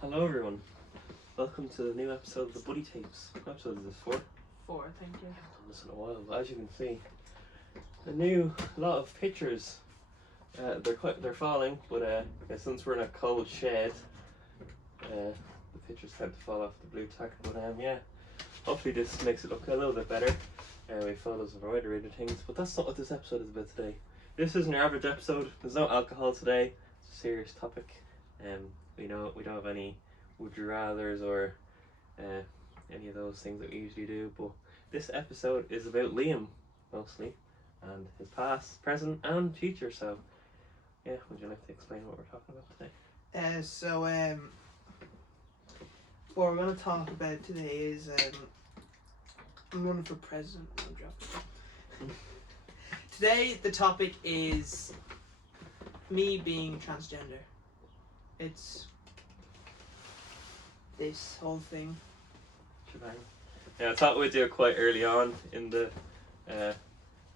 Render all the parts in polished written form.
Hello everyone, welcome to the new episode of the Buddy Tapes. What episode is this for? 4, thank you. I haven't done this in a while, but as you can see, a lot of pictures. They're falling, but since we're in a cold shed, the pictures tend to fall off the blue tack. But yeah, hopefully this makes it look a little bit better. We have photos of a wide range of things, but that's not what this episode is about today. This isn't your average episode. There's no alcohol today. It's a serious topic. We don't have any would you rathers or any of those things that we usually do. But this episode is about Liam mostly, and his past, present, and future. So, yeah, would you like to explain what we're talking about today? What we're going to talk about today is I'm running for president. I'm joking. Today the topic is me being transgender. It's this whole thing. Yeah, I thought we'd do it quite early on in the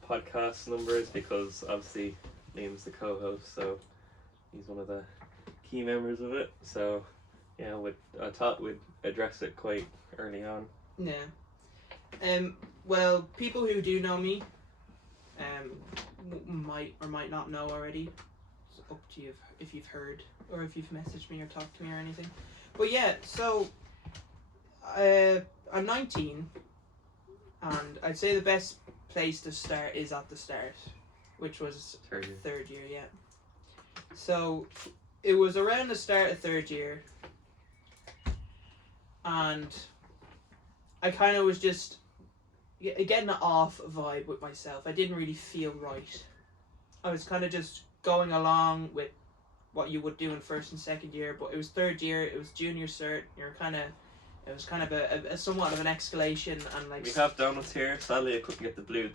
podcast numbers because obviously Liam's the co-host, so he's one of the key members of it. So yeah, I thought we'd address it quite early on. Yeah. Well, people who do know me might or might not know already. It's up to you if you've heard or if you've messaged me or talked to me or anything. But yeah, so I'm 19, and I'd say the best place to start is at the start, which was third year, yeah. So it was around the start of third year, and I kind of was just getting an off vibe with myself. I didn't really feel right. I was kind of just going along with what you would do in first and second year, but it was third year, it was junior cert, it was kind of a somewhat of an escalation, and like... We have donuts here. Sadly I couldn't get the blue to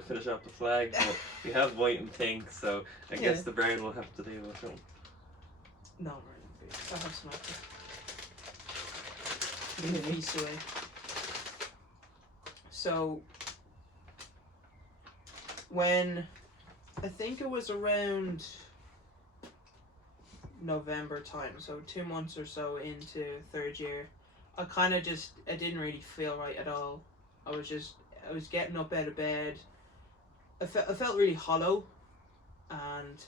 finish off the flag, but we have white and pink, so I guess the brown will have to deal with it. No, I'll have some after. Leave a piece away. So, when I think it was around November time, so 2 months or so into third year, I didn't really feel right at all. I was getting up out of bed. I felt really hollow, and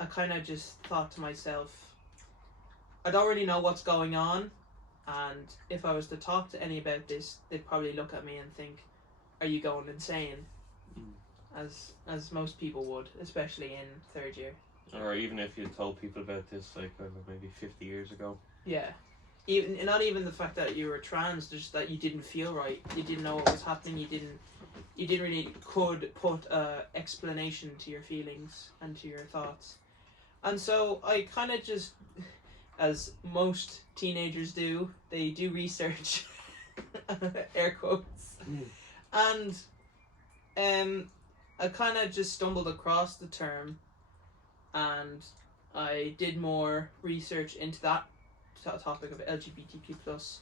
I kind of just thought to myself, I don't really know what's going on, and if I was to talk to any about this, they'd probably look at me and think, are you going insane? As most people would, especially in third year. Or even if you told people about this like maybe 50 years ago. Yeah. Not even the fact that you were trans, just that you didn't feel right. You didn't know what was happening. You didn't really could put a explanation to your feelings and to your thoughts. And so I kind of just, as most teenagers do, they do research, air quotes, and I kind of just stumbled across the term, and I did more research into that topic of LGBTQ plus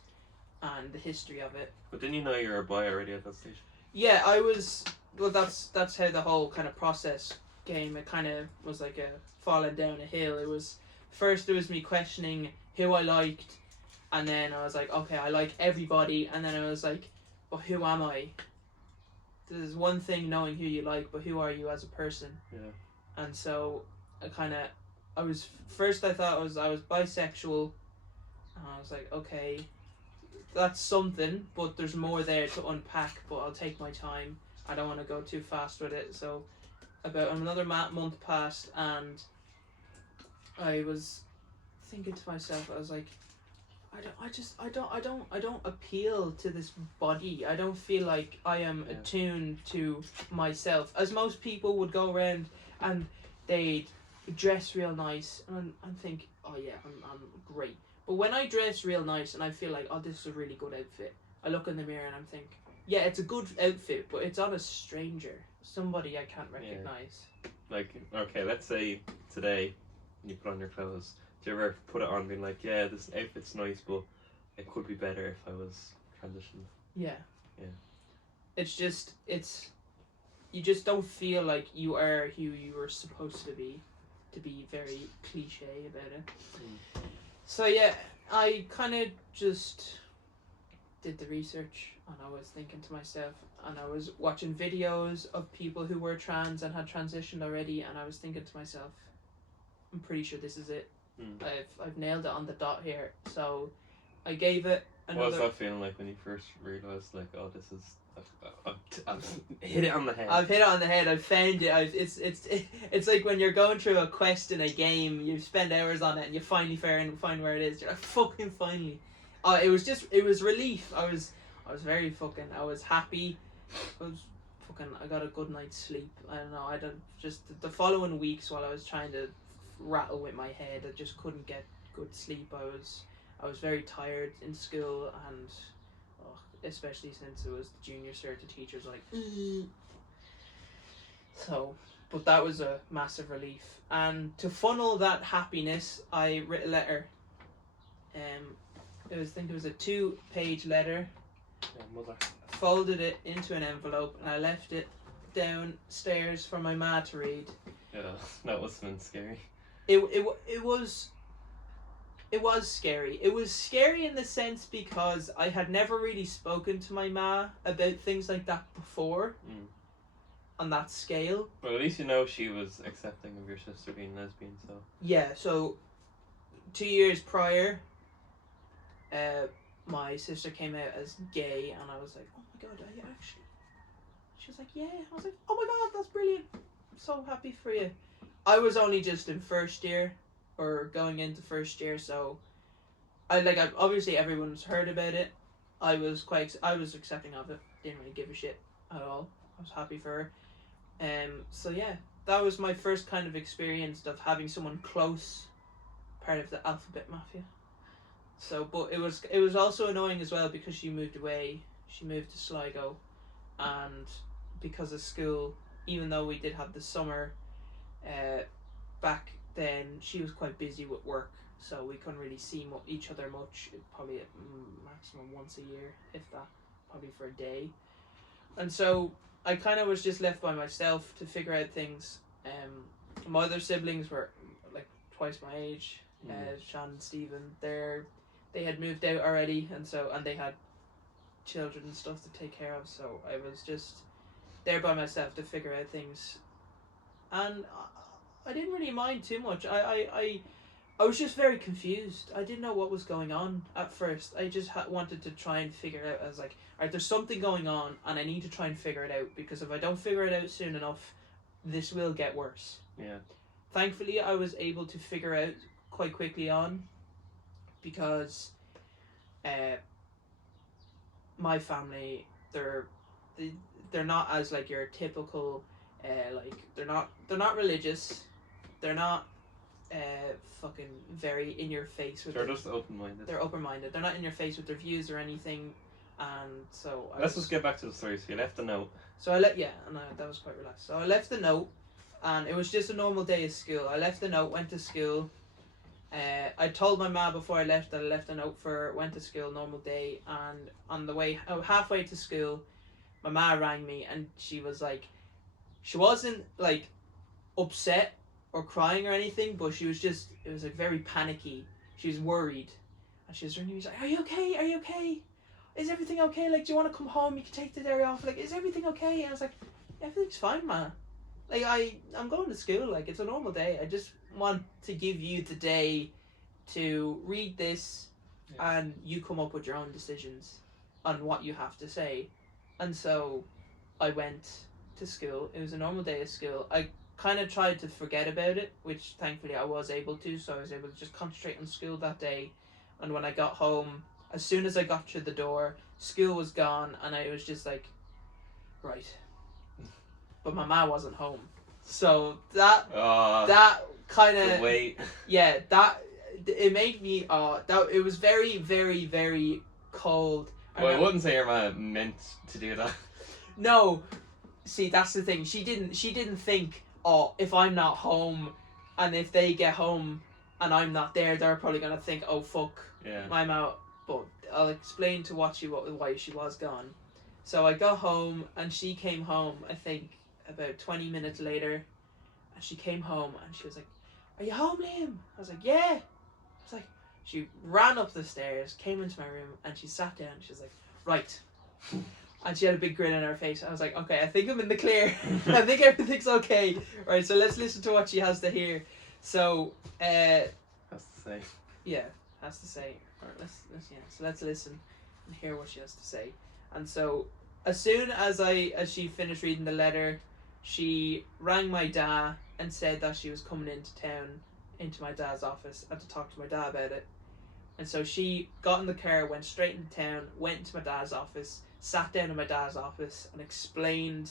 and the history of it. But didn't you know you were a boy already at that stage? Yeah, I was. Well, that's how the whole kind of process came. It kind of was like a falling down a hill. It was me questioning who I liked, and then I was like, okay, I like everybody, and then I was like, but who am I? There's one thing knowing who you like, but who are you as a person? Yeah. And so I thought I was bisexual, and I was like, okay, that's something, but there's more there to unpack, but I'll take my time. I don't want to go too fast with it. So about another month passed, and I was thinking to myself, I was like, I don't appeal to this body. I don't feel like I am attuned to myself, as most people would go around and they'd dress real nice and think, oh yeah, I'm great. But when I dress real nice and I feel like, oh, this is a really good outfit, I look in the mirror and I'm think, yeah, it's a good outfit, but it's on a stranger, somebody I can't recognize. Yeah. Like, okay, let's say today you put on your clothes. Do you ever put it on being like, yeah, this outfit's nice, but it could be better if I was transitioned? Yeah. Yeah. You just don't feel like you are who you were supposed to be. to be very cliche about it. Mm. So yeah, I kind of just did the research, and I was thinking to myself, and I was watching videos of people who were trans and had transitioned already, and I was thinking to myself, I'm pretty sure this is it. Mm. I've nailed it on the dot here. So I gave it another. What was that feeling like when you first realised, like, oh, this is... I've hit it on the head. I've hit it on the head. I've found it. It's like when you're going through a quest in a game. You spend hours on it and you finally find where it is. You're like, fucking finally. It was relief. I was very fucking. I was happy. I got a good night's sleep. I don't know. I don't just the following weeks while I was trying to rattle with my head. I just couldn't get good sleep. I was very tired in school, and especially since it was the junior cert, the teachers were like, So, but that was a massive relief. And to funnel that happiness, I wrote a letter. I think it was a 2-page letter. Yeah, mother. Folded it into an envelope, and I left it downstairs for my ma to read. Yeah, that must have been scary. It was scary. It was scary in the sense because I had never really spoken to my ma about things like that before. On that scale. But at least you know she was accepting of your sister being lesbian, so... Yeah, so 2 years prior, my sister came out as gay, and I was like, oh my god, are you actually? She was like, yeah. I was like, oh my god, that's brilliant. I'm so happy for you. I was only just in first year, or going into first year, so obviously everyone's heard about it. I was accepting of it. Didn't really give a shit at all. I was happy for her. So yeah, that was my first kind of experience of having someone close, part of the alphabet mafia. So, but it was also annoying as well because she moved away. She moved to Sligo, and because of school, even though we did have the summer, back then she was quite busy with work, so we couldn't really see each other much. Probably at maximum once a year, if that, probably for a day. And so I kind of was just left by myself to figure out things. My other siblings were like twice my age. Sean and Stephen, they had moved out already, and they had children and stuff to take care of. So I was just there by myself to figure out things, and I didn't really mind too much. I was just very confused. I didn't know what was going on at first. I just wanted to try and figure it out. I was like, alright, there's something going on, and I need to try and figure it out, because if I don't figure it out soon enough, this will get worse. Yeah. Thankfully, I was able to figure out quite quickly on, because my family, they're not as like your typical like they're not religious, they're not fucking very in your face with they're just open-minded. They're open-minded. They're not in your face with their views or anything. And so let's just get back to the story. So you left the note. So that was quite relaxed. So I left the note, and it was just a normal day of school. I left the note, went to school. I told my ma before I left that I left a note went to school, normal day, and on the way, halfway to school, my ma rang me, and she was like, she wasn't like upset or crying or anything, but she was just, it was like very panicky. She was worried, and she was ringing me, she's like, are you okay? Are you okay? Is everything okay? Like, do you want to come home? You can take the day off. Like, is everything okay? And I was like, everything's fine, ma. Like, I'm going to school. Like, it's a normal day. I just want to give you the day to read this, and you come up with your own decisions on what you have to say. And so I went to school. It was a normal day of school. I kind of tried to forget about it, which thankfully I was able to. So I was able to just concentrate on school that day. And when I got home, as soon as I got through the door, school was gone, and I was just like, right. But my ma wasn't home. So that kind of, wait. Yeah, it made me, it was very, very, very cold. Well, I wouldn't say your ma meant to do that. No, see, that's the thing. She didn't think, oh, if I'm not home, and if they get home and I'm not there, they're probably gonna think, oh fuck, I'm out. But I'll explain to why she was gone. So I got home, and she came home, I think about 20 minutes later, and she came home and she was like, "Are you home, Liam?" I was like, "Yeah." I was like, she ran up the stairs, came into my room, and she sat down. She was like, "Right." And she had a big grin on her face. I was like, "Okay, I think I'm in the clear. I think everything's okay. Right, so let's listen to what she has to hear." So, Has to say. yeah, has to say. Alright, so let's listen and hear what she has to say. And so, as soon as she finished reading the letter, she rang my dad and said that she was coming into town, into my dad's office, and to talk to my dad about it. And so she got in the car, went straight into town, went into my dad's office, sat down in my dad's office, and explained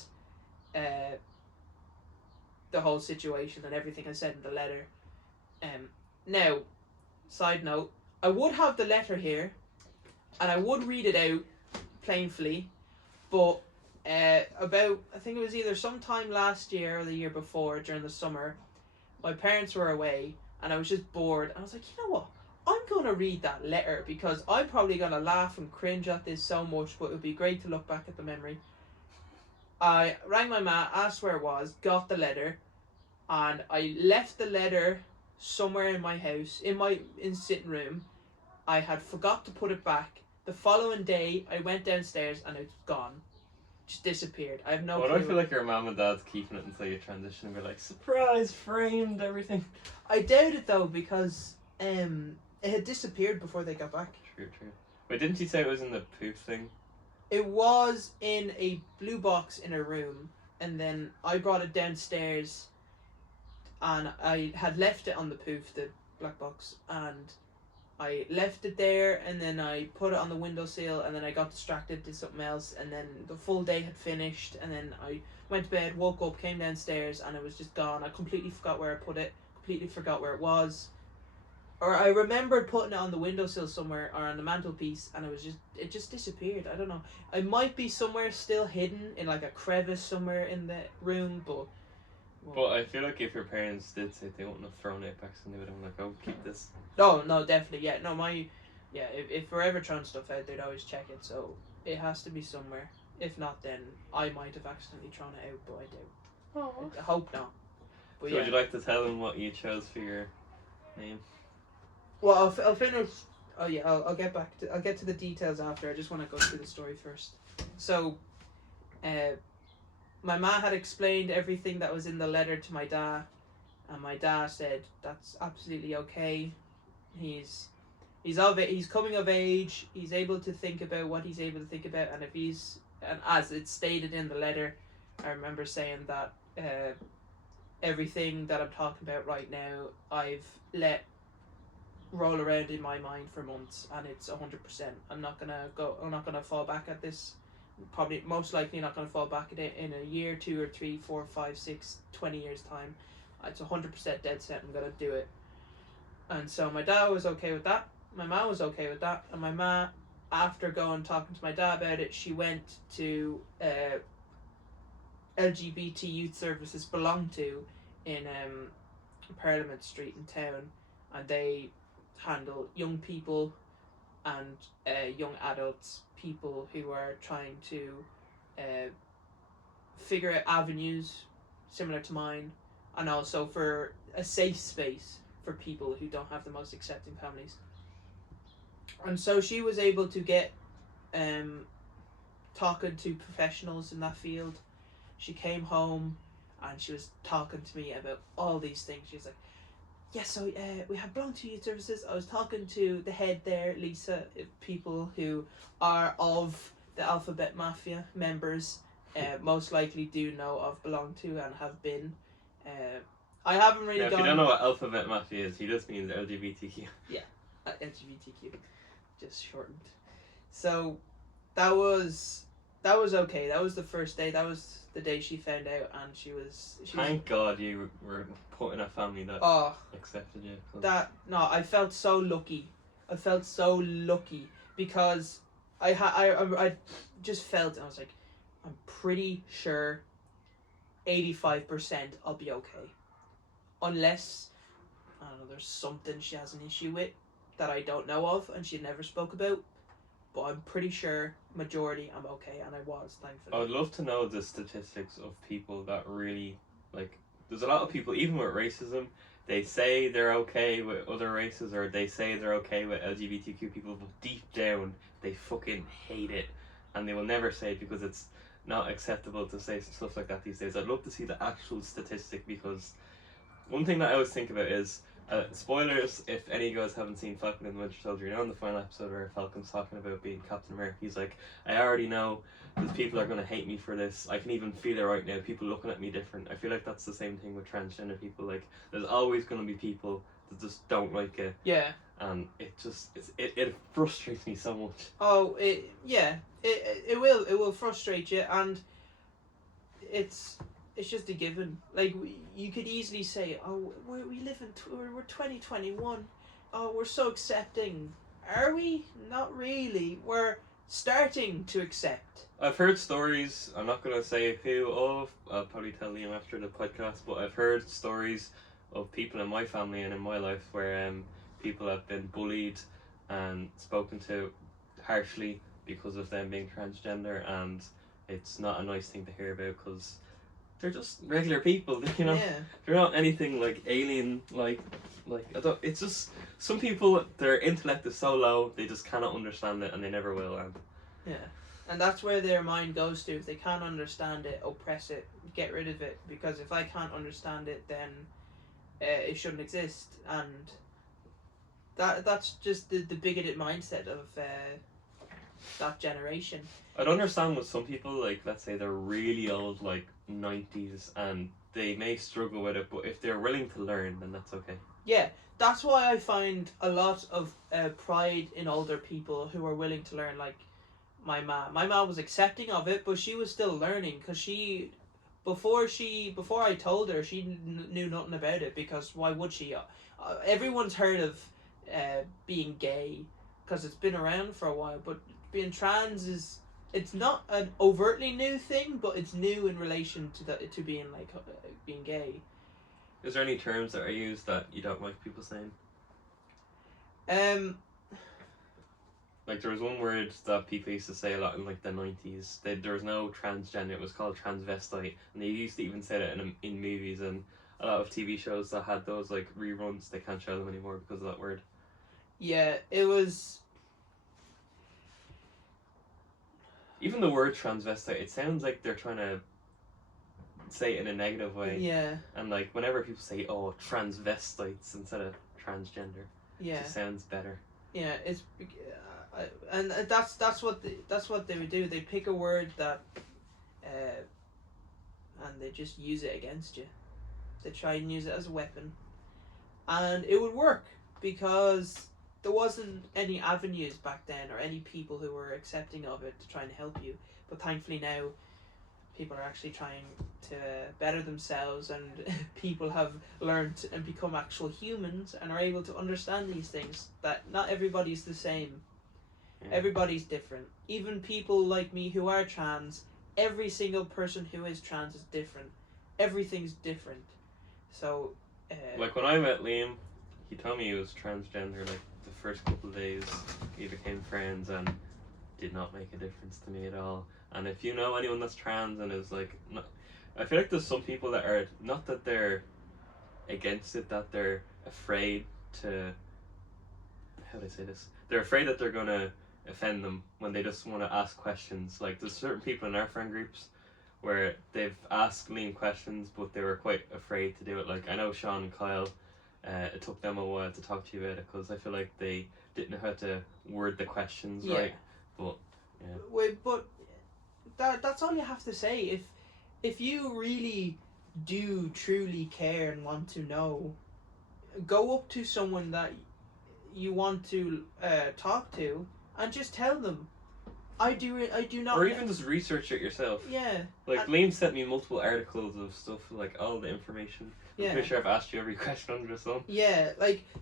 the whole situation and everything I said in the letter. Now, side note, I would have the letter here, and I would read it out plainly, but about, I think it was either sometime last year or the year before during the summer, my parents were away, and I was just bored, and I was like, you know what? I'm going to read that letter because I'm probably going to laugh and cringe at this so much, but it would be great to look back at the memory. I rang my ma, asked where it was, got the letter, and I left the letter somewhere in my house, in sitting room. I had forgot to put it back. The following day, I went downstairs and it's gone. Just disappeared. I have no clue. I feel like your mum and dad's keeping it until you transition and be like, surprise, framed, everything. I doubt it though, because it had disappeared before they got back. True. Wait, didn't you say it was in the poof thing? It was in a blue box in a room, and then I brought it downstairs, and I had left it on the poof, the black box, and I left it there, and then I put it on the windowsill, and then I got distracted, did something else, and then the full day had finished, and then I went to bed, woke up, came downstairs, and it was just gone. I completely forgot where I put it, completely forgot where it was. Or I remembered putting it on the windowsill somewhere, or on the mantelpiece, and it just disappeared. I don't know. It might be somewhere still hidden, in like a crevice somewhere in the room, but... Well, I feel like if your parents did say they wouldn't have thrown it back, so they would have been like, oh, keep this. No, definitely, yeah. No, if we're ever throwing stuff out, they'd always check it, so it has to be somewhere. If not, then I might have accidentally thrown it out, but I doubt. Oh. I hope not. But so would you like to tell them what you chose for your name? Well, I'll finish. Oh yeah, I'll get to the details after. I just want to go through the story first. So, my ma had explained everything that was in the letter to my dad, and my dad said that's absolutely okay. He's coming of age. He's able to think about what he's able to think about, and and as it's stated in the letter, I remember saying that everything that I'm talking about right now, I've let roll around in my mind for months, and it's 100%. I'm not gonna fall back at this. Probably, most likely not gonna fall back at it in a year, 2 or 3, 4, 5, 6, 20 years time. It's 100% dead set. I'm gonna do it. And so my dad was okay with that. My ma was okay with that, and my ma, after talking to my dad about it, she went to LGBT youth services belong to in Parliament Street in town, and they handle young people and young adults, people who are trying to figure out avenues similar to mine, and also for a safe space for people who don't have the most accepting families. And so she was able to get talking to professionals in that field. She came home and she was talking to me about all these things. She's like, yeah, so we have belong to youth services. I was talking to the head there, Lisa, people who are of the Alphabet Mafia members, most likely do know of belong to and have been. I haven't really If you don't know what Alphabet Mafia is, he just means LGBTQ. Yeah, LGBTQ, just shortened. So that was okay. That was the first day. That was the day she found out, and she was Thank God you were put in a family that accepted you. I felt so lucky. I felt so lucky because I just felt, and I was like, I'm pretty sure 85% I'll be okay, unless I don't know, there's something she has an issue with that I don't know of and she never spoke about. But I'm pretty sure majority I'm okay, and I was, thankfully. I would love to know the statistics of people that really, like, there's a lot of people, even with racism, they say they're okay with other races, or they say they're okay with LGBTQ people, but deep down they fucking hate it, and they will never say it because it's not acceptable to say stuff like that these days. I'd love to see the actual statistic, because one thing that I always think about is, spoilers if any of you guys haven't seen Falcon and the Winter Soldier, you know in the final episode where Falcon's talking about being Captain America, he's like, I already know that people are going to hate me for this. I can even feel it right now, people looking at me different. I feel like that's the same thing with transgender people. Like, there's always going to be people that just don't like it. Yeah. And it frustrates me so much. Oh, it will frustrate you, and it's just a given. Like, you could easily say, oh, we live in we're 2021. Oh, we're so accepting. Are we? Not really. We're starting to accept. I've heard stories, I'm not going to say who of, I'll probably tell Liam after the podcast, but I've heard stories of people in my family and in my life where people have been bullied and spoken to harshly because of them being transgender, and it's not a nice thing to hear about, because they're just regular people, you know. Yeah. They're not anything like alien, like I don't. It's just some people, their intellect is so low they just cannot understand it, and they never will. And yeah, and that's where their mind goes to. If they can't understand it, oppress it, get rid of it. Because if I can't understand it, then it shouldn't exist. And that's just the bigoted mindset of that generation. I'd understand with some people, like, let's say they're really old, like 90s, and they may struggle with it, but if they're willing to learn, then that's okay. Yeah, that's why I find a lot of pride in older people who are willing to learn. Like my mom. My mom was accepting of it, but she was still learning, because before I told her, she knew nothing about it, because why would she? Everyone's heard of being gay, because it's been around for a while, but being trans it's not an overtly new thing, but it's new in relation to being like being gay. Is there any terms that are used that you don't like people saying? Like, there was one word that people used to say a lot in like the 90s. There was no transgender, it was called transvestite, and they used to even say that in movies, and a lot of TV shows that had those like reruns, they can't show them anymore because of that word. Yeah, it was. Even the word transvestite, it sounds like they're trying to say it in a negative way. Yeah. And like, whenever people say, oh, transvestites instead of transgender, yeah, it just sounds better. Yeah, it's and that's what they would do. They pick a word that and they just use it against you. They try and use it as a weapon, and it would work, because there wasn't any avenues back then, or any people who were accepting of it to try and help you. But thankfully now, people are actually trying to better themselves, and people have learned and become actual humans and are able to understand these things, that not everybody's the same. Yeah. Everybody's different. Even people like me who are trans, every single person who is trans is different. Everything's different. So like, when I met Liam, he told me he was transgender. Like, the first couple of days we became friends, and did not make a difference to me at all. And if you know anyone that's trans and is like, not, I feel like there's some people that are, not that they're against it, that they're afraid to, how do I say this? They're afraid that they're going to offend them when they just want to ask questions. Like, there's certain people in our friend groups where they've asked Liam questions, but they were quite afraid to do it. Like, I know Sean and Kyle, it took them a while to talk to you about it, because I feel like they didn't know how to word the questions right. But yeah. Wait, but that's all you have to say. If you really do truly care and want to know, go up to someone that you want to talk to, and just tell them, I do not. Or even just research it yourself. Yeah. Like, Liam sent me multiple articles of stuff, like all the information. Yeah. I'm pretty sure I've asked you every question under the sun. Yeah,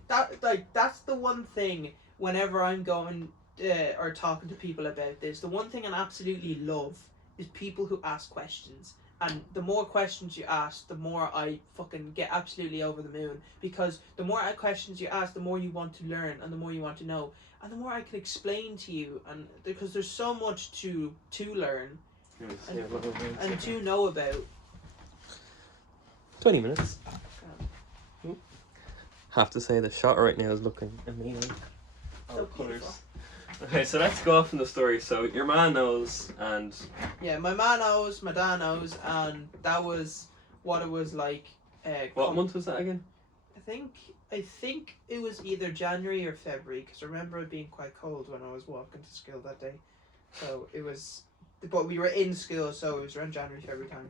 that's the one thing. Whenever I'm going or talking to people about this, the one thing I absolutely love is people who ask questions. And the more questions you ask, the more I fucking get absolutely over the moon. Because the more questions you ask, the more you want to learn, and the more you want to know, and the more I can explain to you. And because there's so much to learn and to know about. 20 minutes. have to say the shot right now is looking amazing. All So the colours. beautiful. Okay, so let's go off in the story. So your man knows, and Yeah, my man knows, my dad knows, and that was what it was like. what month was that again? I think it was either January or February, because I remember it being quite cold when I was walking to school that day. So it was, but we were in school, so it was around January, February time.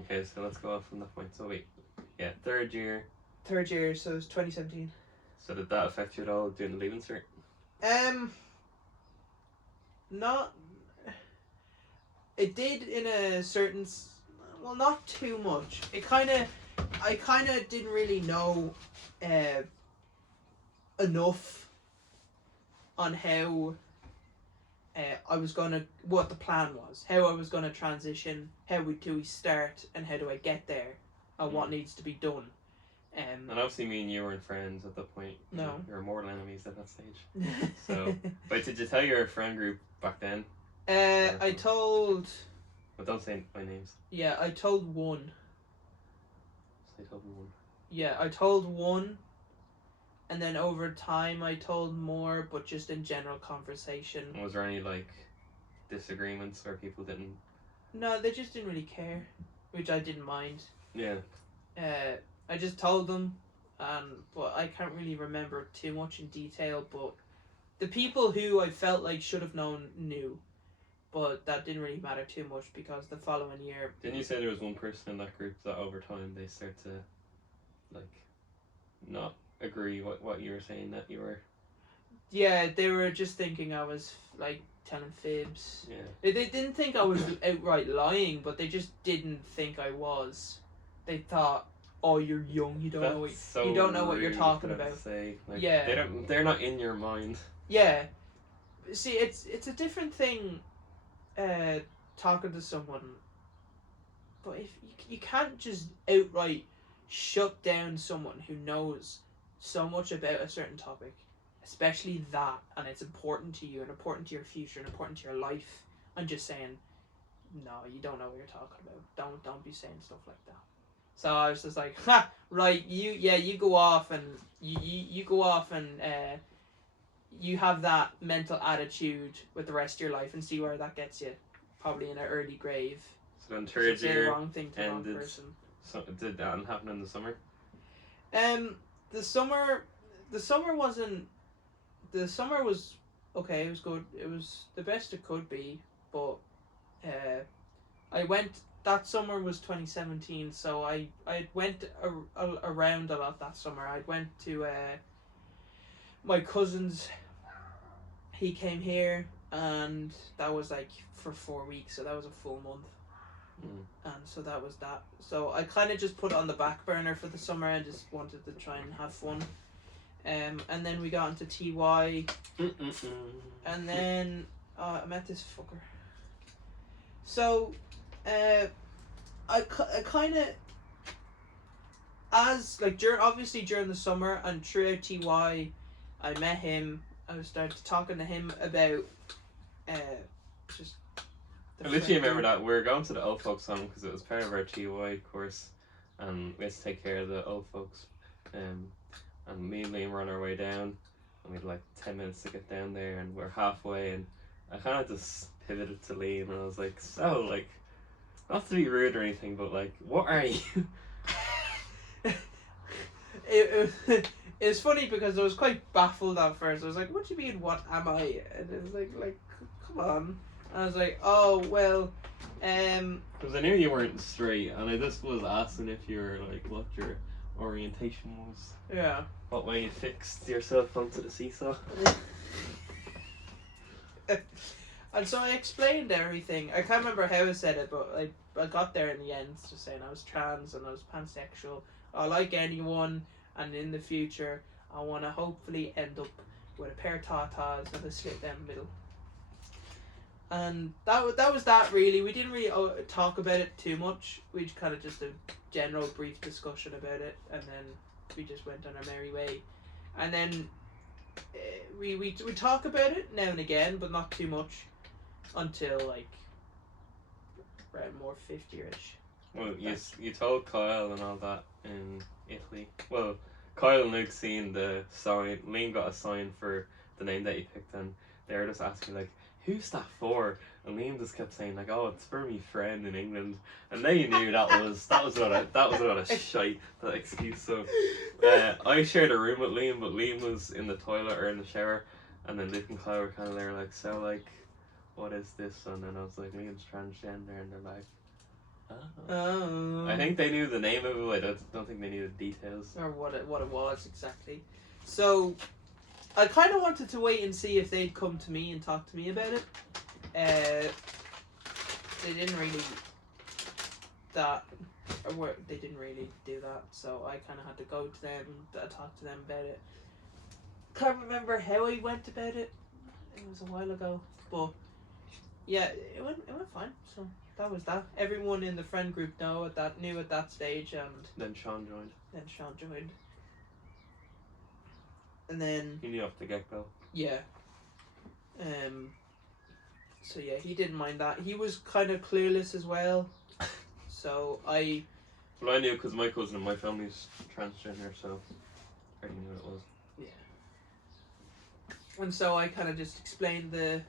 Okay, so let's go off from that point. So wait, yeah, third year. Third year, so it was 2017. So did that affect you at all doing the leaving cert? Not. It did in a certain, well, not too much. I kind of didn't really know, enough on how. I was gonna, what the plan was, how I was gonna transition, how do we start, and how do I get there, and what needs to be done. And obviously me and you weren't friends at that point. No. You were mortal enemies at that stage. So, but did you tell your friend group back then? I told. But don't say my names. Yeah, I told one. So I told me one. Yeah, I told one, and then over time I told more, but just in general conversation. And was there any like disagreements where people didn't? No, they just didn't really care, which I didn't mind. Yeah. I just told them, but I can't really remember too much in detail. But the people who I felt like should have known knew, but that didn't really matter too much because the following year. Didn't you say there was one person in that group that over time they start to, like, not agree what you were saying that you were? Yeah, they were just thinking I was like telling fibs. Yeah. They didn't think I was outright lying, but they just didn't think I was. They thought, "Oh, you're young. You don't know what you don't know what you're talking about." Say. Like, Yeah. They're not in your mind. Yeah. See, it's a different thing. Talking to someone, but if you can't just outright shut down someone who knows so much about a certain topic, especially that, and it's important to you and important to your future and important to your life, and just saying, no, you don't know what you're talking about. Don't be saying stuff like that. So I was just like, ha, right, you go off and you go off and you have that mental attitude with the rest of your life and see where that gets you. Probably in an early grave. So then third year the wrong thing to the wrong ended. person. So did that happen in the summer? The summer wasn't. The summer was okay. It was good. It was the best it could be. But I went. That summer was 2017. So I went around a lot that summer. I went to my cousin's. He came here, and that was like for 4 weeks. So that was a full month. And so that was that. So I kind of just put it on the back burner for the summer. I just wanted to try and have fun. And then we got into TY. And then I met this fucker. So I kind of, as like during the summer and throughout TY, I met him. I started talking to him about just. I literally remember that we were going to the old folks home because it was part of our TY course, and we had to take care of the old folks. And me and Liam were on our way down, and we had like 10 minutes to get down there, and we're halfway, and I kind of just pivoted to Liam, and I was like, so, like, not to be rude or anything, but like, what are you? It was funny because I was quite baffled at first. I was like, what do you mean, what am I? And it was like, come on. And I was like, oh, well, Because I knew you weren't straight, and I just was asking if you were, like, what your orientation was. Yeah. What way you fixed yourself onto the seesaw. And so I explained everything. I can't remember how I said it, but I got there in the end, just saying I was trans and I was pansexual. I like anyone, and in the future, I want to hopefully end up with a pair of tatas and a slit down the middle. And that was that really. We didn't really talk about it too much. We just kind of just a general brief discussion about it, and then we just went on our merry way. And then we talk about it now and again, but not too much until like around more 50-ish. Well, you told Kyle and all that in Italy. Well, Kyle and Luke seen the sign. Liam got a sign for the name that he picked, and they were just asking like, "Who's that for?" And Liam just kept saying like, "Oh, it's for me friend in England," and they knew that was not a shite, that excuse. So I shared a room with Liam, but Liam was in the toilet or in the shower, and then Luke and Kyle were kind of there like, "So like, what is this?" And then I was like, "Liam's transgender," and they're like, Oh. I think they knew the name of it. I don't think they knew the details. Or what it was exactly. So I kind of wanted to wait and see if they'd come to me and talk to me about it. They didn't really they didn't really do that, so I kind of had to go to them and talk to them about it. Can't remember how I went about it. It was a while ago, but yeah, it went fine. So that was that. Everyone in the friend group knew at that stage, and then Sean joined. And then he knew off the get-go. Yeah. So yeah, he didn't mind that. He was kind of clueless as well. So Well, I knew because my cousin and my family's transgender, so I already knew what it was. Yeah. And so I kind of just explained the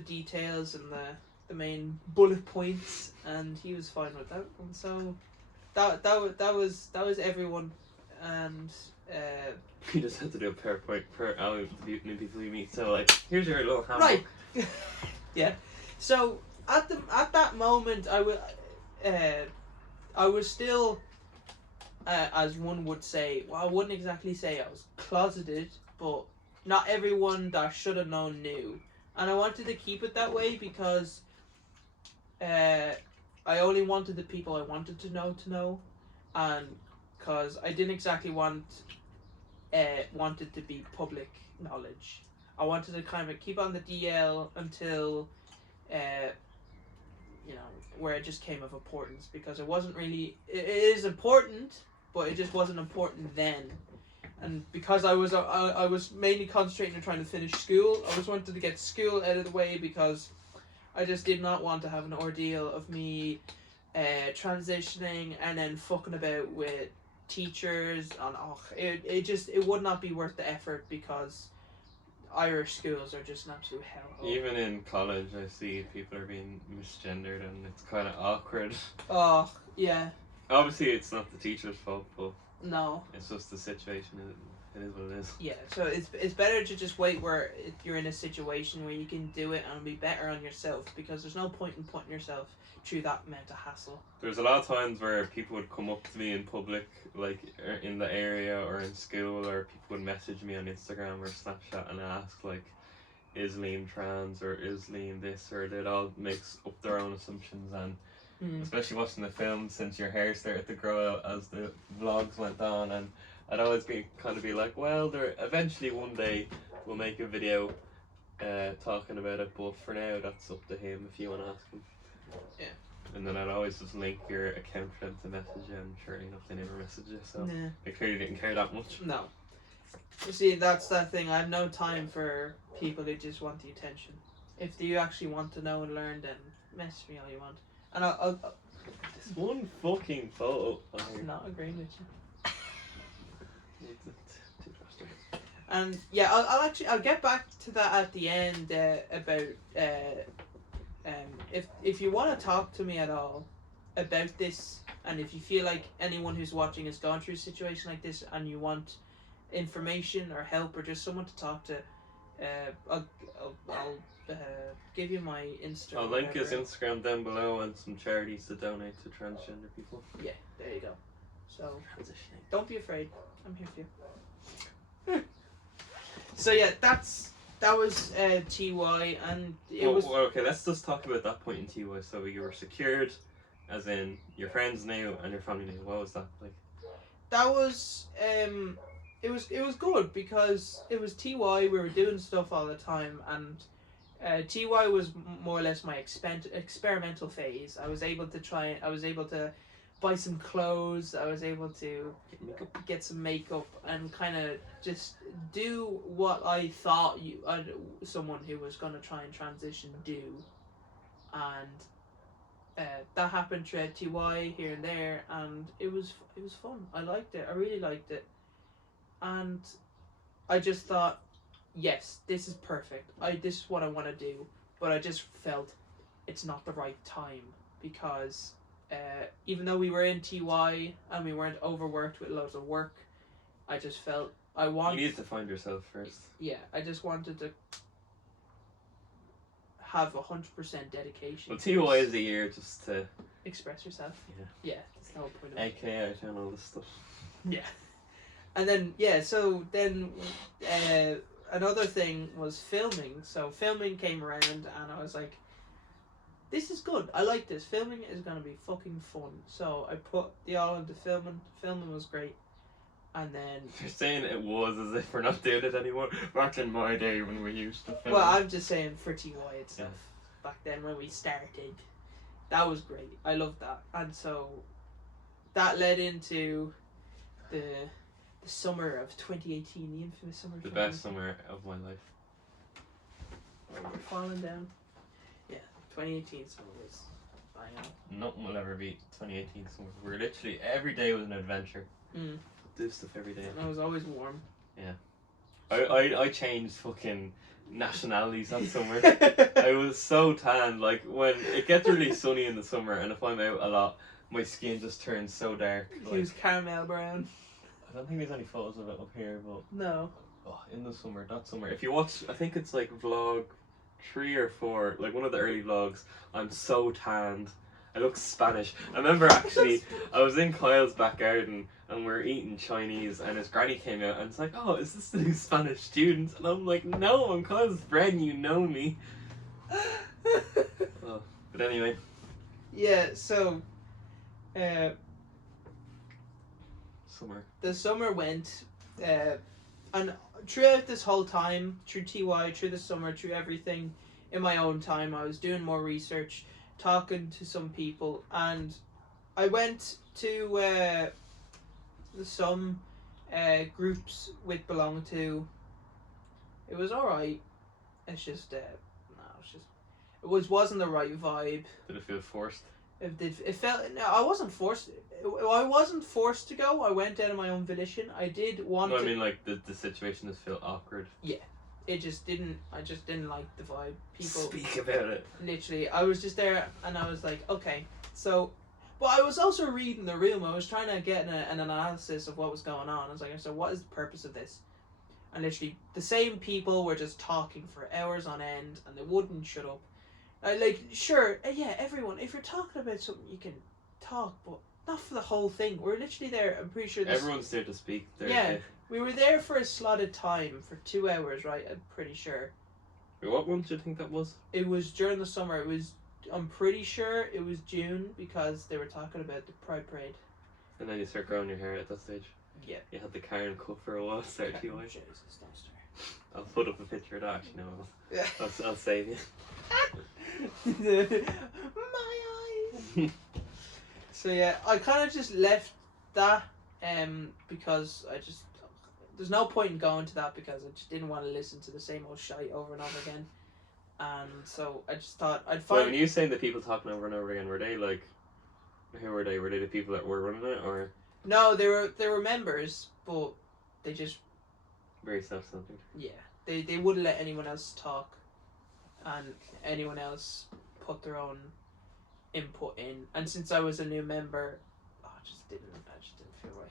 details and the main bullet points, and he was fine with that. And so that was everyone, and you just had to do a PowerPoint per hour with the new people you meet. So like, here's your little handbook. Right. Yeah. So at that moment, I was still, as one would say, well, I wouldn't exactly say I was closeted, but not everyone that should have known knew. And I wanted to keep it that way because I only wanted the people I wanted to know, and because I didn't exactly wanted to be public knowledge. I wanted to kind of keep on the DL until, where it just came of importance, because it wasn't really. It is important, but it just wasn't important then. And because I was mainly concentrating on trying to finish school, I just wanted to get school out of the way because I just did not want to have an ordeal of me transitioning and then fucking about with teachers, and it would not be worth the effort because Irish schools are just an absolute hellhole. Even in college, I see people are being misgendered, and it's kind of awkward. Oh yeah. Obviously, it's not the teacher's fault, but no, it's just the situation. It is what it is. Yeah, so it's better to just wait where you're in a situation where you can do it and be better on yourself, because there's no point in putting yourself through that amount of hassle. There's a lot of times where people would come up to me in public, like in the area or in school, or people would message me on Instagram or Snapchat and ask like, is Liam trans, or is Liam this, or they'd all mix up their own assumptions. And especially watching the film, since your hair started to grow out as the vlogs went on, and I'd always be like, well, there eventually one day we'll make a video talking about it, but for now that's up to him if you want to ask him. Yeah. And then I'd always just link your account for them to message you, and sure enough they never messaged you, so they clearly didn't care that much. No. You see, that's that thing. I have no time for people who just want the attention. If you actually want to know and learn, then message me all you want. And I'll this one fucking photo. I'm not agreeing with you. Too frustrating. And yeah, I'll get back to that at the end about if you want to talk to me at all about this, and if you feel like anyone who's watching has gone through a situation like this and you want information or help or just someone to talk to, I'll give you my Insta. I'll link his Instagram down below and some charities to donate to transgender people. Yeah, there you go. So Transitioning. Don't be afraid. I'm here for you. So yeah, that was TY, and it was. Well, okay, let's just talk about that point in TY. So you were secured, as in your friends knew and your family knew. What was that like? That was it was good because it was TY. We were doing stuff all the time, and TY was more or less my experimental phase. I was able to buy some clothes. I was able to get some makeup and kind of just do what I thought someone who was going to try and transition do. And that happened throughout TY here and there, and it was fun. I liked it. I really liked it. and I just thought, yes, this is perfect. This is what I want to do, but I just felt it's not the right time because even though we were in TY and we weren't overworked with loads of work, I just felt You need to find yourself first. Yeah, I just wanted to have 100% dedication. Well, TY is a year just to express yourself. Yeah, that's the whole point of it. AKA and all this stuff. Yeah. And then, so then another thing was filming. So filming came around and I was like, this is good. I like this. Filming is going to be fucking fun. So I put the all into filming. Filming was great. And then... You're saying it was as if we're not doing it anymore. Back in my day when we used to film. Well, I'm just saying for TY and stuff. Back then when we started. That was great. I loved that. And so that led into the summer of 2018, the infamous summer of 2018. The best summer of my life. We're falling down. Yeah, 2018 summer was, I know. Nothing will ever beat 2018 summer. We're literally, every day was an adventure. Do stuff every day. And it was always warm. Yeah. I changed fucking nationalities that summer. I was so tan. Like, when it gets really sunny in the summer and if I'm out a lot, my skin just turns so dark. He was caramel brown. I don't think there's any photos of it up here, but... No. Oh, in the summer, that summer. If you watch, I think it's like vlog 3 or 4, like one of the early vlogs, I'm so tanned. I look Spanish. I remember actually, I was in Kyle's back garden and we were eating Chinese and his granny came out and it's like, oh, is this the new Spanish student? And I'm like, no, I'm Kyle's friend, you know me. Oh, but anyway. Yeah, so... Summer. The summer went, and throughout this whole time, through TY, through the summer, through everything, in my own time, I was doing more research, talking to some people, and I went to some groups which belong to. It was alright. It's just it wasn't the right vibe. Did it feel forced? It felt. No, I wasn't forced. I wasn't forced to go. I went out of my own volition. I did want. No, to... I mean like the situation just felt awkward. Yeah, it just didn't. I just didn't like the vibe. People speak about it. Literally, I was just there, and I was like, okay, so. But I was also reading the room. I was trying to get an analysis of what was going on. I was like, so what is the purpose of this? And literally, the same people were just talking for hours on end, and they wouldn't shut up. Sure, yeah, everyone, if you're talking about something, you can talk, but not for the whole thing. We're literally there, I'm pretty sure everyone's there to speak. We were there for a slotted time for 2 hours, right? I'm pretty sure. What month do you think that was? It was during the summer. I'm pretty sure it was June because they were talking about the Pride Parade. And then you start growing your hair at that stage? Yeah. You had the Karen cut for a while, start TY. Jesus, don't start. I'll put up a picture of that, actually, no. Yeah. I'll save you. My eyes. So yeah, I kind of just left that because there's no point in going to that because I just didn't want to listen to the same old shite over and over again. And so I just thought I'd find. Well, when you saying the people talking over and over again, were they like, who were they? Were they the people that were running it, or? No, they were members, but they just. Very self-centered. Yeah, they wouldn't let anyone else talk, and anyone else put their own input in. And since I was a new member, I just didn't feel right.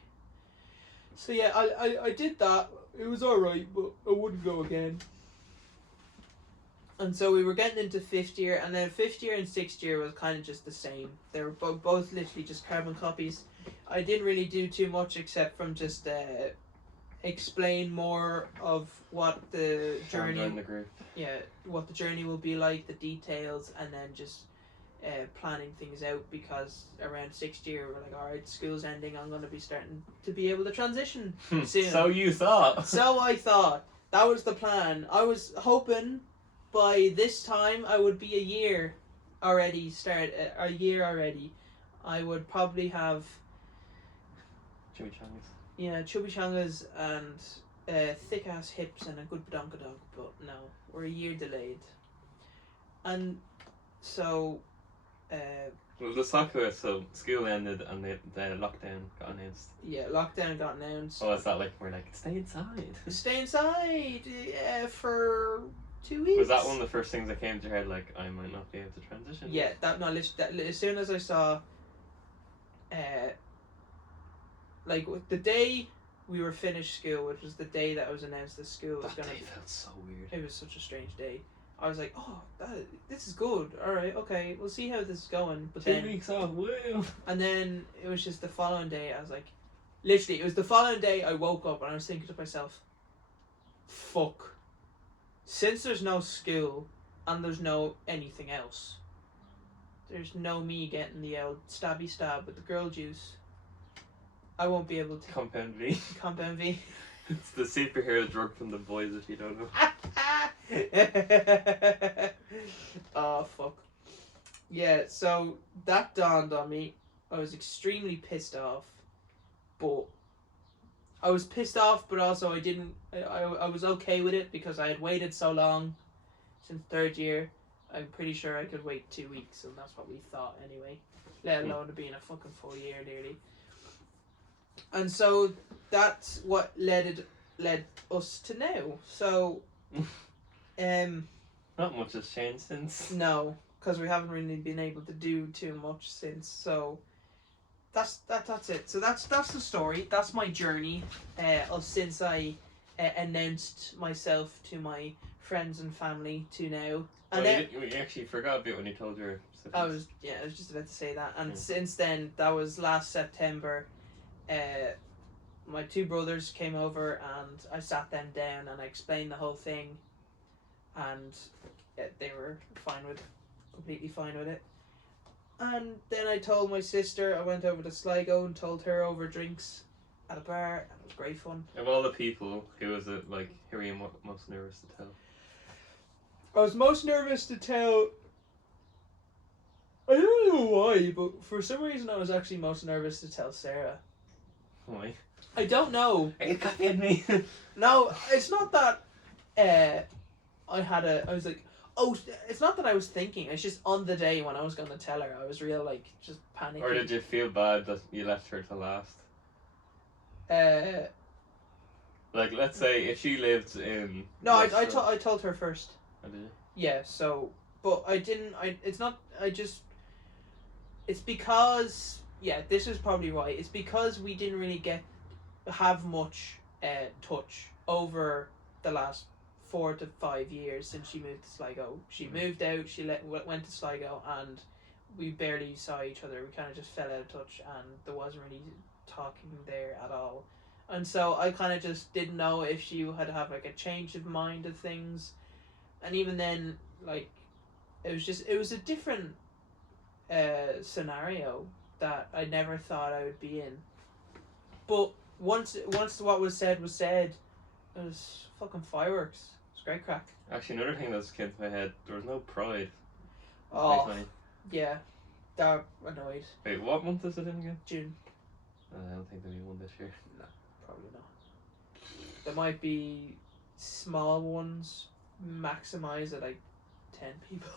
So yeah, I did that. It was alright, but I wouldn't go again. And so we were getting into 5th year, and then 5th year and 6th year was kind of just the same. They were both literally just carbon copies. I didn't really do too much except from just explain more of what the journey, what the journey will be like, the details, and then just planning things out, because around 6th year we're like, alright, school's ending, I'm going to be starting to be able to transition soon. So you thought. So I thought. That was the plan. I was hoping by this time I would be a year already. I would probably have chimichangas. Yeah, chubichangas and thick ass hips and a good badonkadonk, but no, we're a year delayed. And so Well, the soccer, so school ended and the lockdown got announced. Yeah, lockdown got announced. Oh, is that like we're like stay inside? Stay inside, for 2 weeks. Was that one of the first things that came to your head? Like I might not be able to transition. Yeah, as soon as I saw, like the day we were finished school, which was the day that I was announced that school was that gonna. day felt so weird. It was such a strange day. I was like, oh, this is good. All right, okay, we'll see how this is going. But 2 weeks off, woo! And then it was just the following day. I was like, literally, it was the following day. I woke up and I was thinking to myself, fuck. Since there's no school and there's no anything else, there's no me getting the old stabby stab with the girl juice. I won't be able to. Compound V. Compound V. It's the superhero drug from The Boys, if you don't know. Oh fuck. Yeah, so that dawned on me. I was extremely pissed off, but I was pissed off, but also I was okay with it because I had waited so long since third year. I'm pretty sure I could wait 2 weeks, and that's what we thought anyway. Let alone it being a fucking full year nearly. And so that's what led us to now. So, Not much has changed since. no, because we haven't really been able to do too much since. So that's it. So that's the story. That's my journey of since I announced myself to my friends and family to now. And then you actually forgot a bit when you told your siblings. I was just about to say that. And since then, that was last September. My two brothers came over and I sat them down and I explained the whole thing, and they were completely fine with it. And then I told my sister. I went over to Sligo and told her over drinks at a bar, and it was great fun. Of all the people, who was it like? Who were you most nervous to tell? I was most nervous to tell. I don't know why, but for some reason I was actually most nervous to tell Sarah. Why? I don't know. Are you copying me? No, it's not that. I was like, oh, it's not that I was thinking. It's just on the day when I was going to tell her, I was real like just panicking. Or did you feel bad that you left her to last? Like, let's say if she lived in. No, I told her first. Oh, did you? Yeah. So, but I didn't. It's because this is probably why. It's because we didn't really have much touch over the last 4 to 5 years since she moved to Sligo. She moved out. She went to Sligo, and we barely saw each other. We kind of just fell out of touch, and there wasn't really talking there at all. And so I kind of just didn't know if she had have like a change of mind of things, and even then, like, it was a different scenario that I never thought I would be in. But once what was said, it was fucking fireworks. It's great crack. Actually, another thing that came to my head, there was no Pride. Oh, yeah, that annoyed. Wait, what month is it in again? June. I don't think there'll be one this year. No, probably not. There might be small ones, maximize at like 10 people.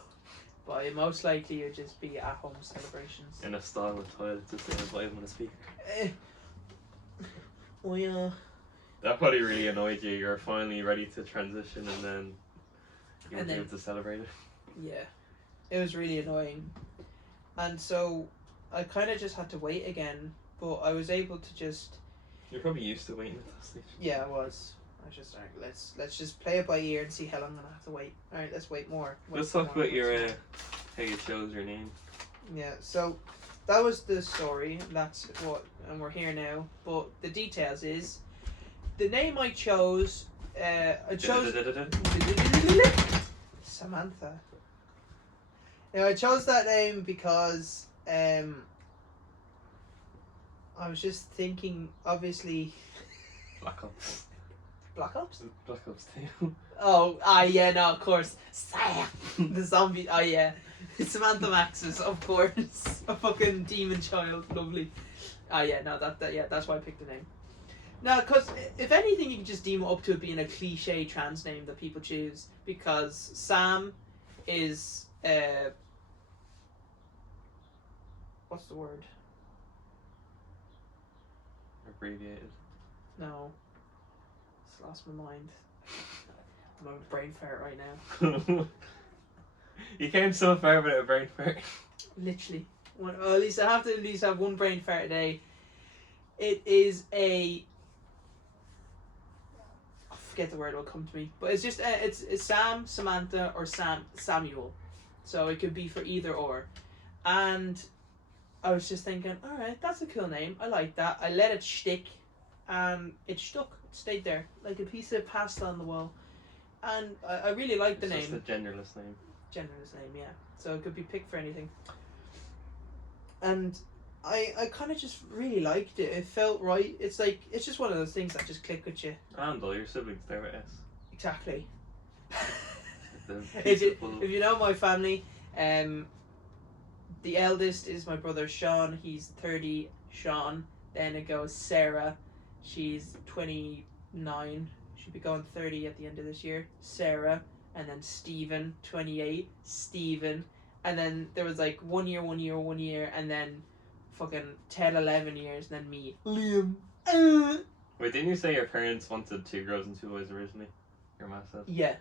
But most likely it would just be at home celebrations. In a stall with toilets, just to invite them on a speaker. Oh yeah. That probably really annoyed you. You're finally ready to transition, and then you weren't able to celebrate it. Yeah, it was really annoying, and so I kind of just had to wait again. But I was able to just. You're probably used to waiting at that stage. Yeah, I was. I was just alright. Let's just play it by ear and see how long I'm gonna have to wait. All right, let's wait more. Let's talk about your how you chose your name. Yeah, so that was the story. That's what, and we're here now. But the details is, the name I chose. I chose Samantha. Now I chose that name because I was just thinking, obviously. Black Ops. Black Ops? Black Ops 2. Oh, yeah, no, of course. Sam! The zombie, yeah. Samantha Maxis, of course. A fucking demon child, lovely. Yeah, no, that's why I picked the name. No, because if anything, you can just deem it up to it being a cliche trans name that people choose, because Sam is, what's the word? Abbreviated. No. Just lost my mind. I'm having a brain fart right now. You came so far without a brain fart. Literally. At least I have to at least have one brain fart a day. It is a... I forget the word, will come to me. But it's just, it's Sam, Samantha, or Samuel. So it could be for either or. And I was just thinking, alright, that's a cool name. I like that. I let it stick. And it stuck. It stayed there. Like a piece of pasta on the wall. And I really like the name. It's just a genderless name. Genderless name, yeah. So it could be picked for anything. And I kind of just really liked it. It felt right. It's like, it's just one of those things that just click with you. And all your siblings there with S. Exactly. If if you know my family, the eldest is my brother Sean. He's 30, Sean. Then it goes Sarah. She's 29. She'll be going 30 at the end of this year. Sarah. And then Stephen, 28. Stephen. And then there was like 1 year, and then fucking 10, 11 years, and then me. Liam. Wait, didn't you say your parents wanted 2 girls and 2 boys originally? Your mom said. Yeah.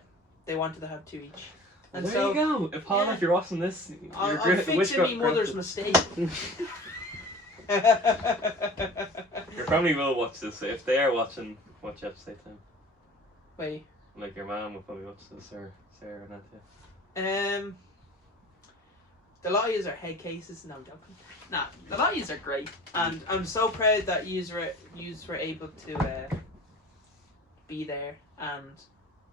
They wanted to have 2 each. And there so, you go. If Paul, yeah. if you're watching this, I'm fixing me mother's mistake. Your family will watch this. So if they are watching, what you have to say to them? Wait. Like your mom will probably watch this, or Sarah and that. The lawyers are head cases. No, I'm joking. Nah, the lawyers are great, and I'm so proud that yous were able to be there, and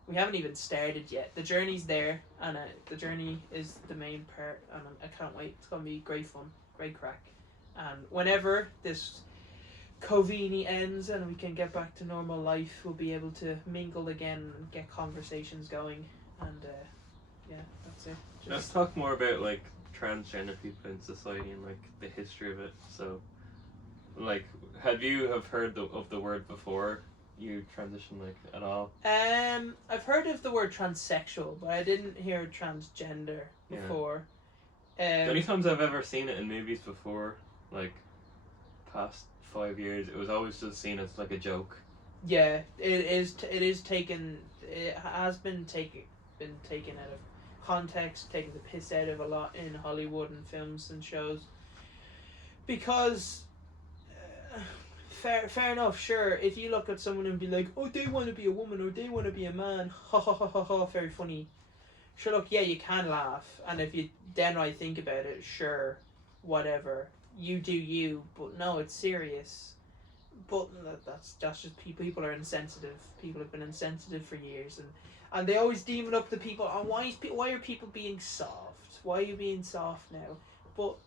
we haven't even started yet. The journey's there, and the journey is the main part, and I can't wait. It's gonna be great fun, great crack, and whenever this COVID ends and we can get back to normal life, we'll be able to mingle again and get conversations going, and yeah, that's it. Let's talk more about like transgender people in society and like the history of it. So, like, have heard of the word before you transition, like, at all? I've heard of the word transsexual, but I didn't hear transgender before. The only times I've ever seen it in movies before, like, past 5 years, it was always just seen as like a joke. Yeah, it is taken. It has been taken out of context, taken the piss out of a lot in Hollywood and films and shows. Because, fair enough, sure. If you look at someone and be like, oh, they want to be a woman or they want to be a man, ha ha ha ha ha, very funny. Sure, look, yeah, you can laugh, and if you then I think about it, sure, whatever. You do you, but no, it's serious. But that's just people are insensitive. People have been insensitive for years, and they always deem it up to people. Oh, why are people being soft? Why are you being soft now? But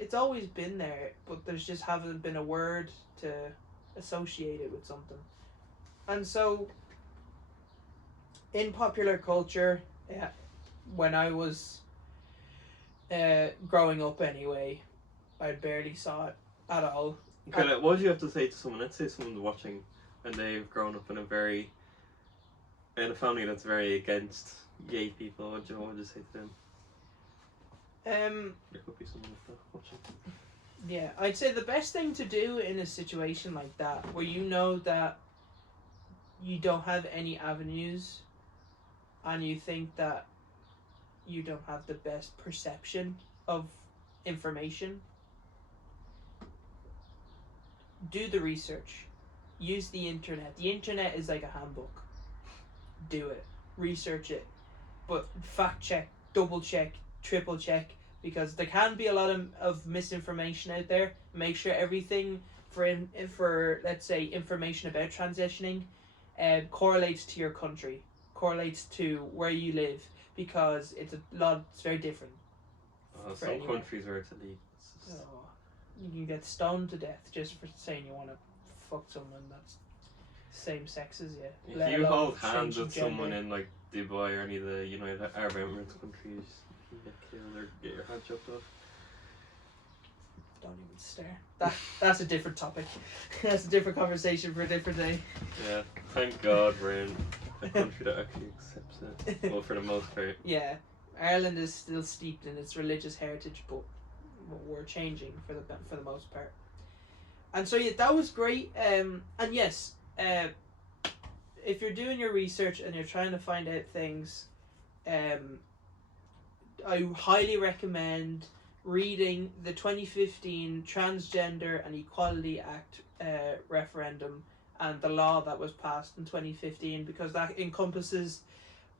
it's always been there. But there's just haven't been a word to associate it with something. And so, in popular culture, when I was growing up anyway, I barely saw it at all. Okay, like, what do you have to say to someone? Let's say someone's watching and they've grown up in a family that's very against gay people. What would you say to them? There could be someone like that watching. Yeah, I'd say the best thing to do in a situation like that, where you know that you don't have any avenues, and you think that you don't have the best perception of information, do the research. Use the internet. The internet is like a handbook. Do it. Research it. But fact check, double check, triple check, because there can be a lot of misinformation out there. Make sure everything for let's say information about transitioning correlates to your country, correlates to where you live, because it's very different. Some countries are Italy. You can get stoned to death just for saying you want to fuck someone that's same sex as you. If you hold hands with someone in like Dubai or any of the United Arab Emirates countries, you can get killed or get your head chopped off. Don't even stare. That's a different topic. That's a different conversation for a different day. Yeah, thank God we're in a country that actually accepts it. Well, for the most part. Yeah, Ireland is still steeped in its religious heritage, but were changing for the most part. And so yeah, that was great. And yes, if you're doing your research and you're trying to find out things, I highly recommend reading the 2015 Transgender and Equality Act referendum and the law that was passed in 2015, because that encompasses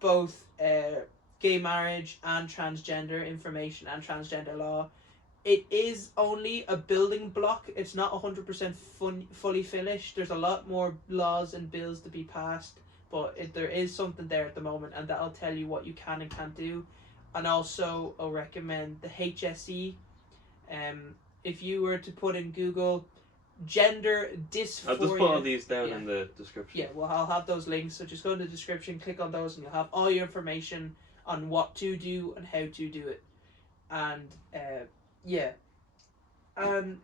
both gay marriage and transgender information and transgender law. It is only a building block. It's not 100% fully finished. There's a lot more laws and bills to be passed, but there is something there at the moment, and that'll tell you what you can and can't do. And also, I'll recommend the HSE. If you were to put in Google gender dysphoria... I'll just put all these down in the description. Yeah, well, I'll have those links, so just go in the description, click on those, and you'll have all your information on what to do and how to do it. And, yeah. And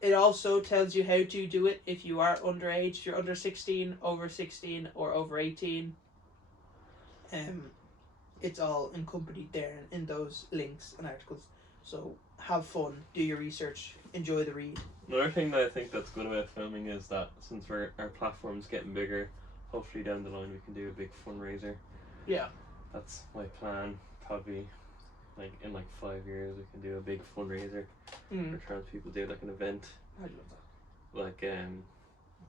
it also tells you how to do it if you are underage, if you're under 16, over 16, or over 18. It's all accompanied there in those links and articles. So have fun, do your research, enjoy the read. Another thing that I think that's good about filming is that since our platform's getting bigger, hopefully down the line we can do a big fundraiser. Yeah. That's my plan. Probably in 5 years we can do a big fundraiser for trans people, do like an event. I love that. Like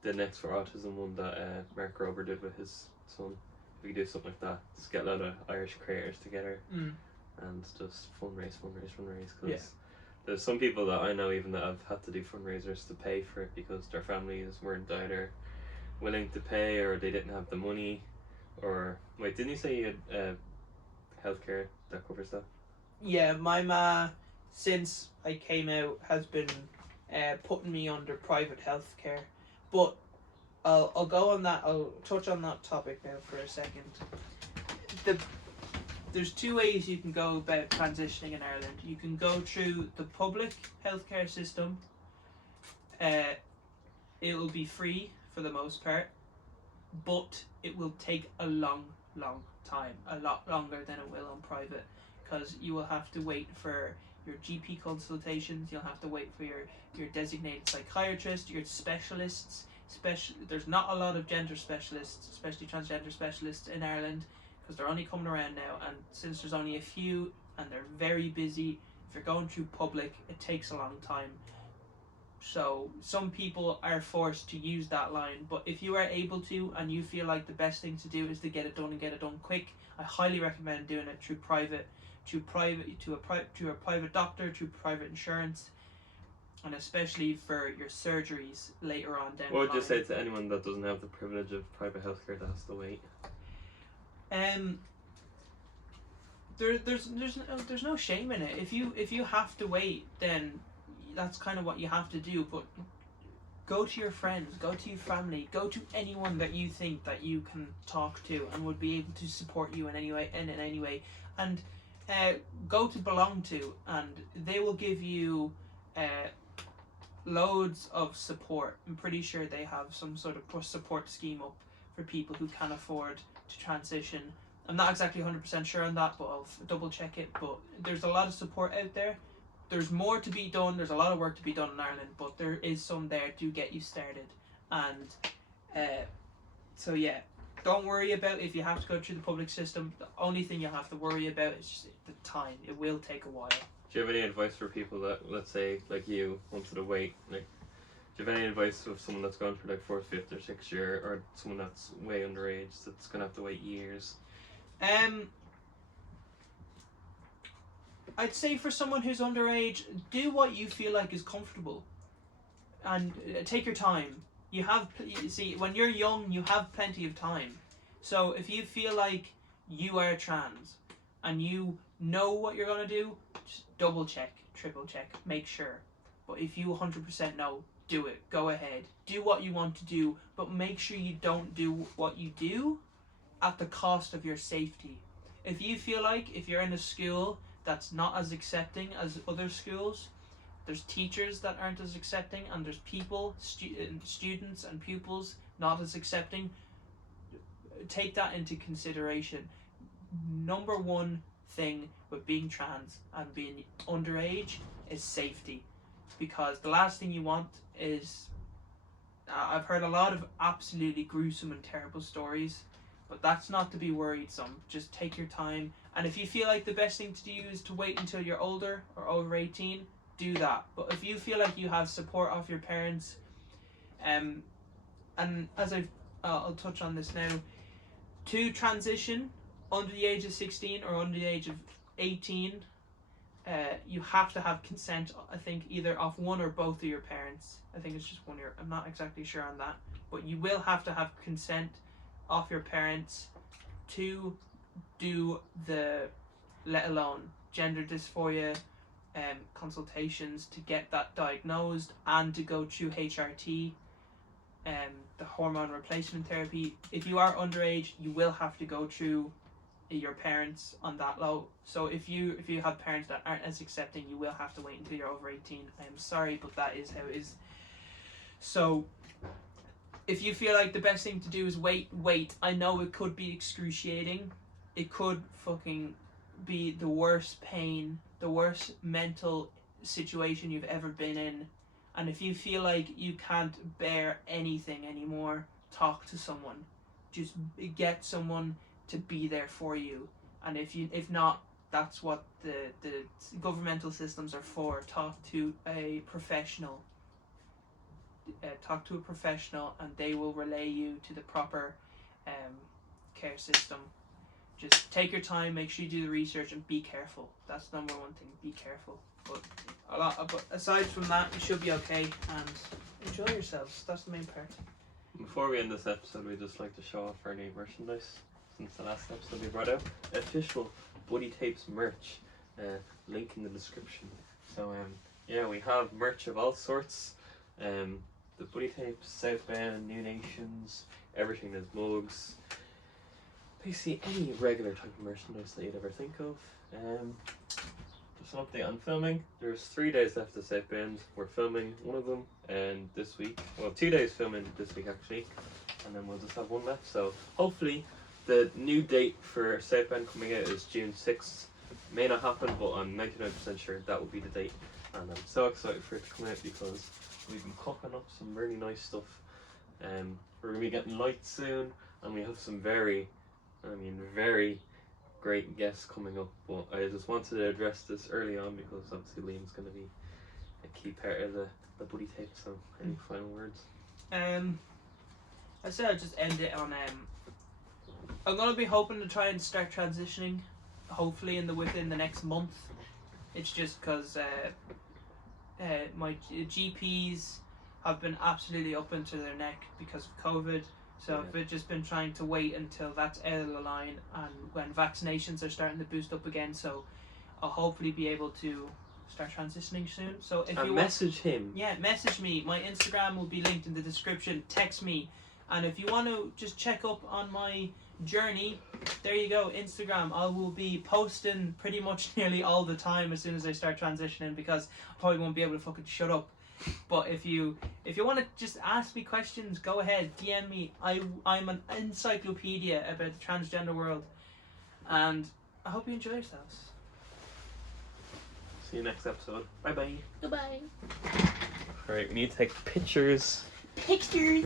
the Next for Autism one that Mark Rober did with his son. We could do something like that. Just get a lot of Irish creators together and just fundraise. Because there's some people that I know even that have had to do fundraisers to pay for it because their families weren't either willing to pay or they didn't have the money. Or wait, didn't you say you had healthcare that covers that? Yeah, my ma, since I came out, has been putting me under private healthcare. But I'll go on that. I'll touch on that topic now for a second. There's two ways you can go about transitioning in Ireland. You can go through the public healthcare system. It will be free for the most part, but it will take a long time, a lot longer than it will on private, because you will have to wait for your GP consultations, you'll have to wait for your designated psychiatrist, your specialists. There's not a lot of gender specialists, especially transgender specialists in Ireland, because they're only coming around now, and since there's only a few and they're very busy, if you're going through public, it takes a long time. So some people are forced to use that line, but if you are able to and you feel like the best thing to do is to get it done and get it done quick, I highly recommend doing it through a private doctor, through private insurance, and especially for your surgeries later on down the line. What would you say to anyone that doesn't have the privilege of private healthcare that has to wait? There's no shame in it. If you have to wait, then that's kind of what you have to do. But go to your friends, go to your family, go to anyone that you think that you can talk to and would be able to support you in any way, and go to Belong To, and they will give you loads of support. I'm pretty sure they have some sort of support scheme up for people who can afford to transition. I'm not exactly 100% sure on that, but I'll double check it. But there's a lot of support out there. There's more to be done. There's a lot of work to be done in Ireland, but there is some there to get you started. And so yeah, don't worry about if you have to go through the public system. The only thing you have to worry about is just the time. It will take a while. Do you have any advice for people that, let's say, like you, wanted to wait? Like, do you have any advice of someone that's gone for 4th, 5th, or 6th year, or someone that's way underage that's gonna have to wait years? I'd say for someone who's underage, do what you feel like is comfortable, and take your time. You see, when you're young, you have plenty of time. So if you feel like you are trans and you know what you're gonna do, just double check, triple check, make sure. But if you 100% know, do it. Go ahead, do what you want to do, but make sure you don't do what you do at the cost of your safety. If you feel like if you're in a school that's not as accepting as other schools, there's teachers that aren't as accepting, and there's people, students and pupils not as accepting, take that into consideration. Number one, thing with being trans and being underage is safety, because the last thing you want is, I've heard a lot of absolutely gruesome and terrible stories, but that's not to be worrisome. Just take your time, and if you feel like the best thing to do is to wait until you're older or over 18, do that. But if you feel like you have support of your parents, and as I'll touch on this now, to transition under the age of 16 or under the age of 18, you have to have consent, I think, either of one or both of your parents. I think it's just one year, I'm not exactly sure on that, but you will have to have consent of your parents to do the, let alone gender dysphoria consultations, to get that diagnosed, and to go through HRT, the hormone replacement therapy. If you are underage, you will have to go through your parents on that low. So if you have parents that aren't as accepting, you will have to wait until you're over 18. I'm sorry, but that is how it is. So if you feel like the best thing to do is wait. I know it could be excruciating. It could fucking be the worst pain, the worst mental situation you've ever been in. And if you feel like you can't bear anything anymore, talk to someone. Just get someone to be there for you. And if not, that's what the governmental systems are for. Talk to a professional. And they will relay you to the proper care system. Just take your time, make sure you do the research, and be careful. That's number one thing. Be careful. But aside from that, you should be okay, and enjoy yourselves. That's the main part. Before we end this episode, we'd just like to show off our new merchandise since the last episode we brought out. Official Buddy Tapes merch. Link in the description. So yeah, we have merch of all sorts. The Buddy Tapes, Southbound, New Nations, everything. There's mugs. Basically any regular type of merchandise that you'd ever think of. Just an update on filming. There's 3 days left of Southbound. We're filming one of them, and this week, well, 2 days filming this week actually, and then we'll just have one left. So hopefully the new date for Southbound coming out is June 6th. May not happen, but I'm 99% sure that will be the date, and I'm so excited for it to come out because we've been cooking up some really nice stuff. We're going to be getting lights soon, and we have some very great guests coming up, but I just wanted to address this early on because obviously Liam's going to be a key part of the Buddy Tape. So any final words? I said I'd just end it on I'm going to be hoping to try and start transitioning hopefully within the next month. It's just because my GPs have been absolutely up into their neck because of COVID. So I've just been trying to wait until that's out of the line, and when vaccinations are starting to boost up again, so I'll hopefully be able to start transitioning soon. So if you message him. Yeah, message me. My Instagram will be linked in the description. Text me. And if you want to just check up on my journey, there you go, Instagram. I will be posting pretty much nearly all the time as soon as I start transitioning, because I probably won't be able to fucking shut up. But if you want to just ask me questions, go ahead, DM me. I'm an encyclopedia about the transgender world, and I hope you enjoy yourselves. See you next episode. Bye bye. Goodbye. Alright, we need to take pictures.